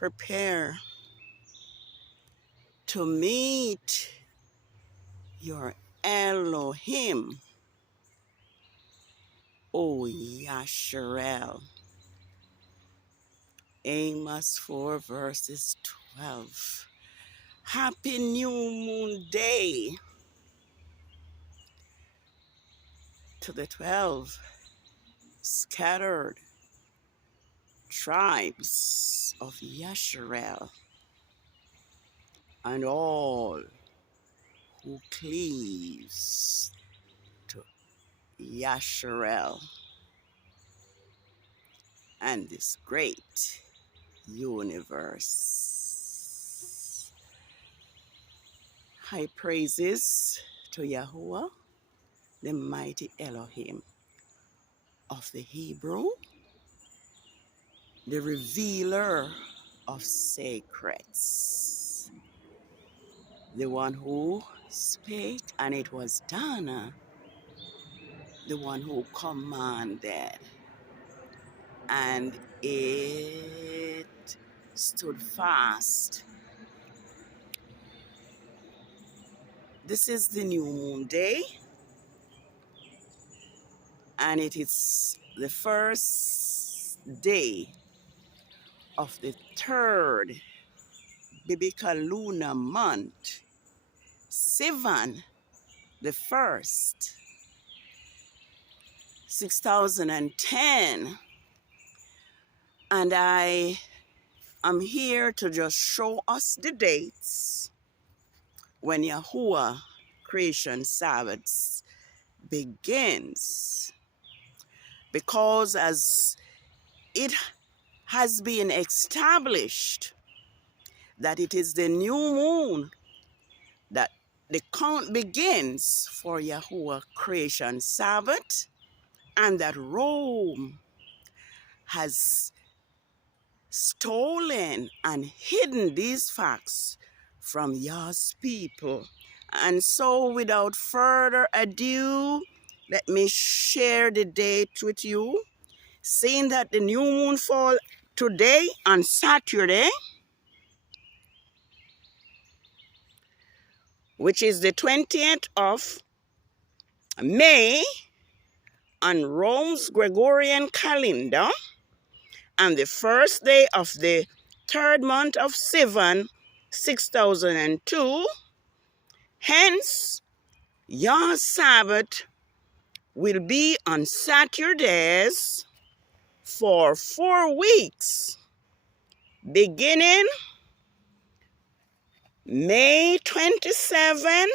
Prepare to meet your Elohim, O Yasharel. Amos 4 verses 12. Happy New Moon Day to the 12 scattered tribes of Yasharel and all who cleaves to Yasharel and this great universe. High praises to Yahuwah, the mighty Elohim of the Hebrew, the revealer of secrets, the one who spake and it was done, the one who commanded and it stood fast. This is the new moon day, and it is the first day of the third biblical lunar month, Sivan, the first, 6010. And I am here to just show us the dates when Yahuwah creation Sabbaths begins. Because as it has been established that it is the new moon that the count begins for Yahuwah creation Sabbath, and that Rome has stolen and hidden these facts from Yah's people. And so without further ado, let me share the date with you. Seeing that the new moon fall today on Saturday, which is the 20th of May on Rome's Gregorian calendar, and the first day of the third month of Sivan, 6002. Hence, your Sabbath will be on Saturdays for 4 weeks, beginning May 27,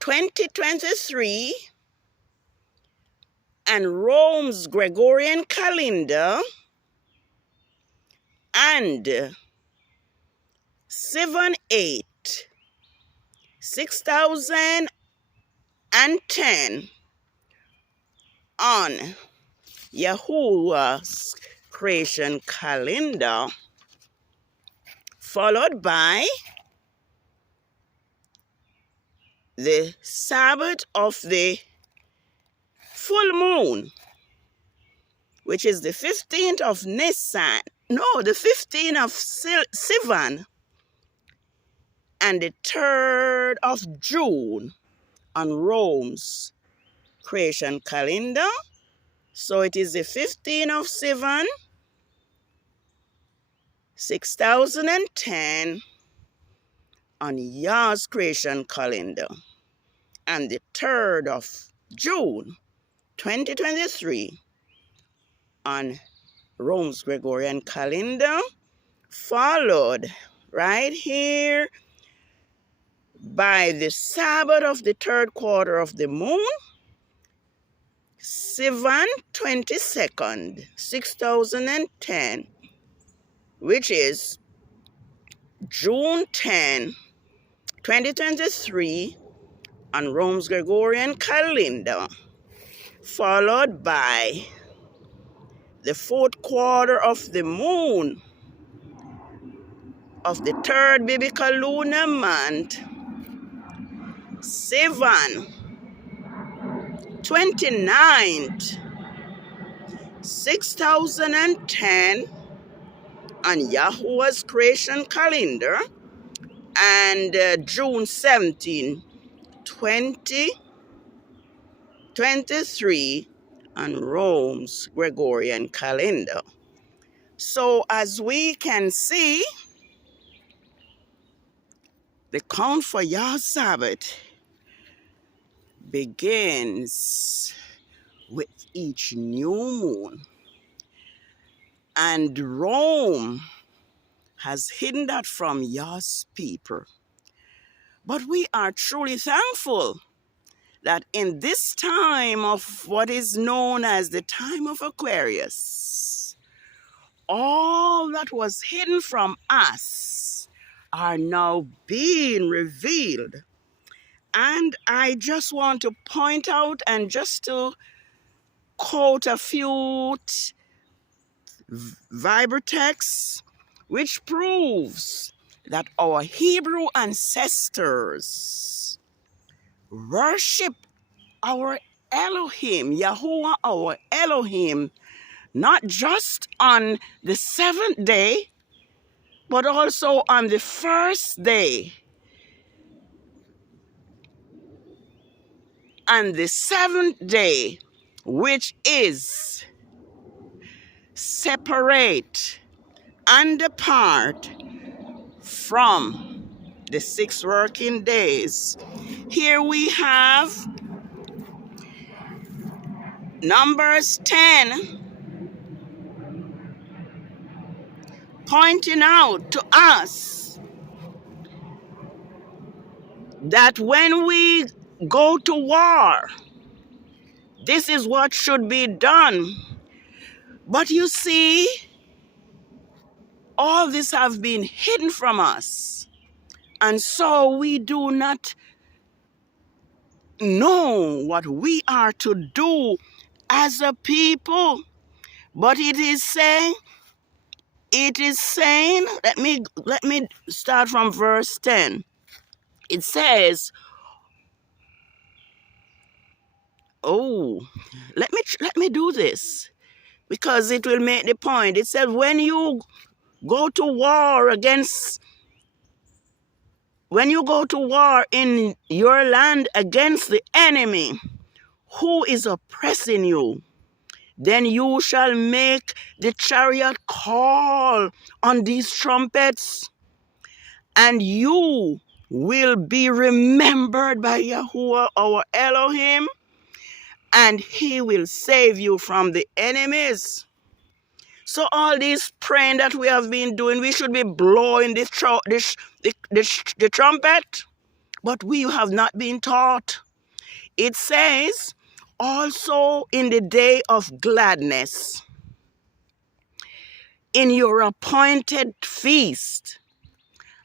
2023, and Rome's Gregorian calendar, and Sivan 8, 6010 on Yahuwah's creation calendar, followed by the Sabbath of the full moon, which is the 15th of Nisan, the 15th of Sivan, and the 3rd of June on Rome's creation calendar. So it is the 15th of Sivan, 6010 on Yah's creation calendar, and the 3rd of June 2023 on Rome's Gregorian calendar, followed right here by the Sabbath of the 3rd quarter of the moon, Sivan 22nd, 6010, which is June 10, 2023 on Rome's Gregorian calendar, followed by the 4th quarter of the moon of the 3rd biblical lunar month, Sivan 29th, 6010 on Yahuwah's creation calendar, and June 17, 2023 on Rome's Gregorian calendar. So as we can see, the count for Yah's Sabbath begins with each new moon. And Rome has hidden that from Yah's people. But we are truly thankful that in this time of what is known as the time of Aquarius, all that was hidden from us are now being revealed. And I just want to point out and just to quote a few Bible texts which proves that our Hebrew ancestors worship our Elohim, Yahuwah, our Elohim, not just on the seventh day, but also on the first day and the seventh day, which is separate and apart from the 6 working days. Here we have Numbers 10 pointing out to us that when we go to war, this is what should be done. But you see, all this have been hidden from us. And so we do not know what we are to do as a people. But it is saying, let me start from verse 10. It says, let me do this because it will make the point. It says, when you go to war in your land against the enemy who is oppressing you, then you shall make the chariot call on these trumpets, and you will be remembered by Yahuwah our Elohim, and he will save you from the enemies. So all this praying that we have been doing, we should be blowing the trumpet, but we have not been taught. It says, also in the day of gladness, in your appointed feast,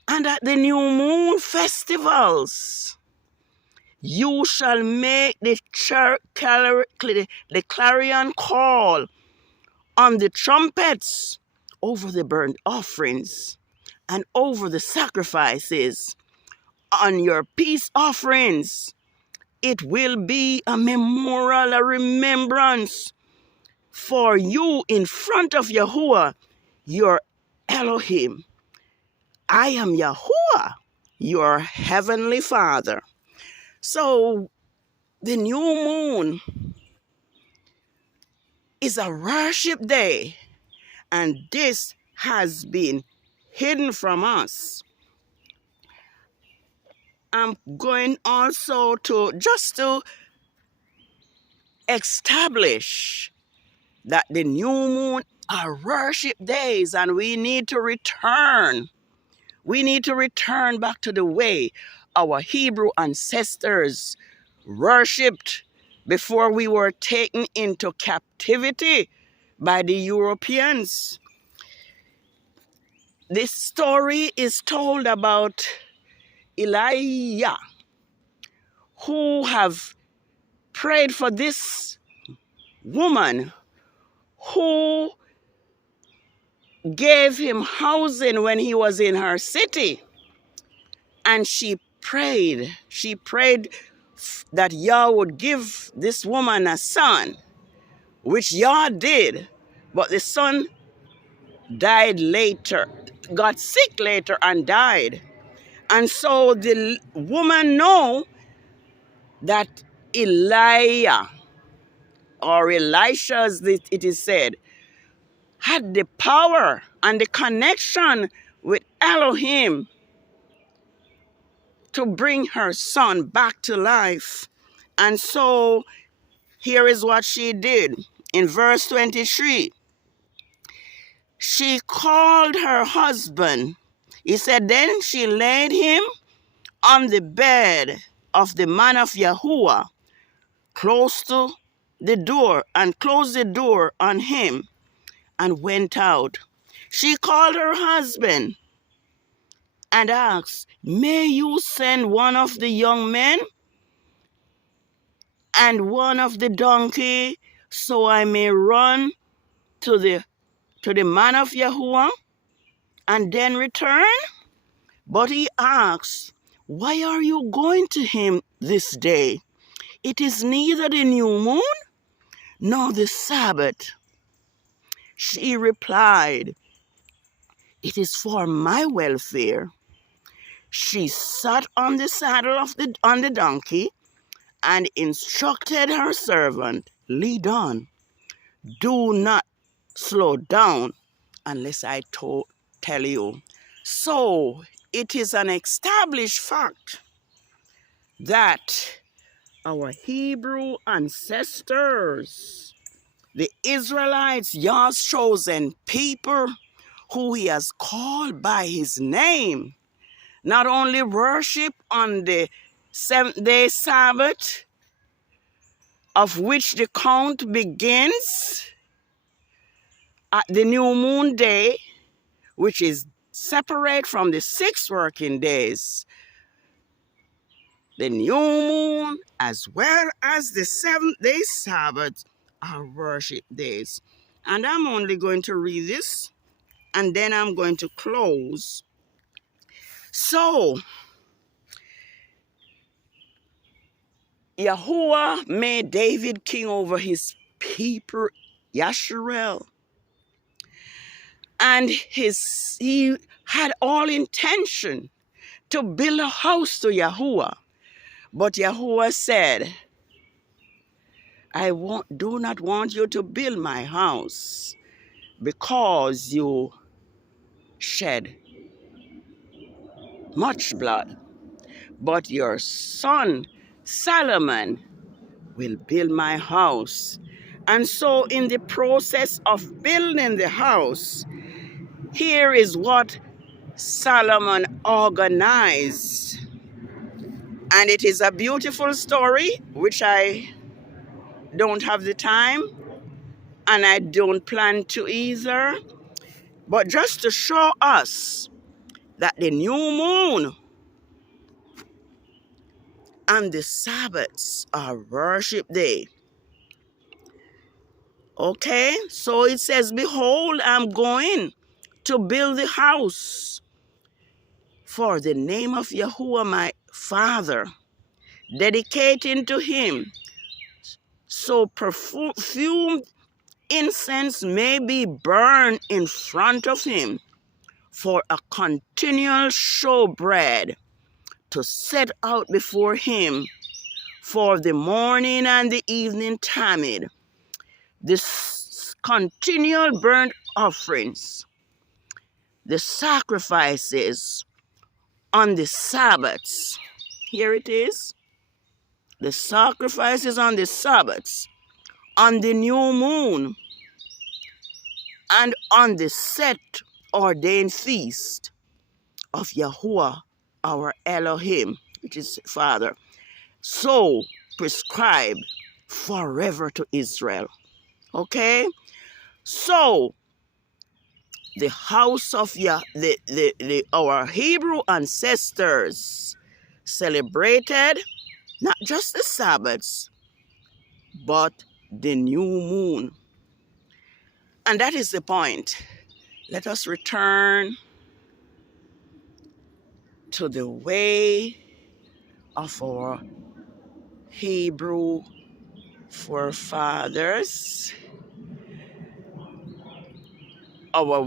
and at the new moon festivals, you shall make the clarion call on the trumpets over the burnt offerings and over the sacrifices, on your peace offerings. It will be a memorial, a remembrance for you in front of Yahuwah, your Elohim. I am Yahuwah, your heavenly Father. So the new moon is a worship day, and this has been hidden from us. I'm going also to establish that the new moon are worship days, and we need to return. We need to return back to the way our Hebrew ancestors worshipped before we were taken into captivity by the Europeans. This story is told about Elijah, who have prayed for this woman who gave him housing when he was in her city. And she prayed that Yah would give this woman a son, which Yah did. But the son died later, got sick later and died. And so the woman know that Elijah, or Elisha as it is said, had the power and the connection with Elohim to bring her son back to life. And so here is what she did. In verse 23, she called her husband. He said, then she laid him on the bed of the man of Yahuwah, close to the door, and closed the door on him, and went out. She called her husband and asked, may you send one of the young men and one of the donkey, so I may run to the man of Yahuwah and then return? But he asked, why are you going to him this day? It is neither the new moon nor the Sabbath. She replied, it is for my welfare. She sat on the saddle on the donkey and instructed her servant, lead on. Do not slow down unless I tell you. So it is an established fact that our Hebrew ancestors, the Israelites, Yah's chosen people, who he has called by his name, not only worship on the seventh-day Sabbath, of which the count begins at the new moon day, which is separate from the 6 working days. The new moon, as well as the seventh-day Sabbath, are worship days. And I'm only going to read this, and then I'm going to close. So, Yahuwah made David king over his people, Yasharel. And he had all intention to build a house to Yahuwah. But Yahuwah said, I do not want you to build my house because you shed much blood. But your son, Solomon, will build my house. And so in the process of building the house, here is what Solomon organized. And it is a beautiful story, which I don't have the time, and I don't plan to either. But just to show us that the new moon and the Sabbaths are worship day. Okay, so it says, behold, I'm going to build the house for the name of Yahuwah my Father, dedicating to him, so perfumed incense may be burned in front of him for a continual showbread to set out before him for the morning and the evening tamid. This continual burnt offerings, the sacrifices on the Sabbaths. Here it is. The sacrifices on the Sabbaths, on the new moon, and on the set ordained feast of Yahuwah, our Elohim, which is Father, so prescribed forever to Israel. Okay? So, the house of our Hebrew ancestors celebrated not just the Sabbaths, but the new moon. And that is the point. Let us return to the way of our Hebrew forefathers. our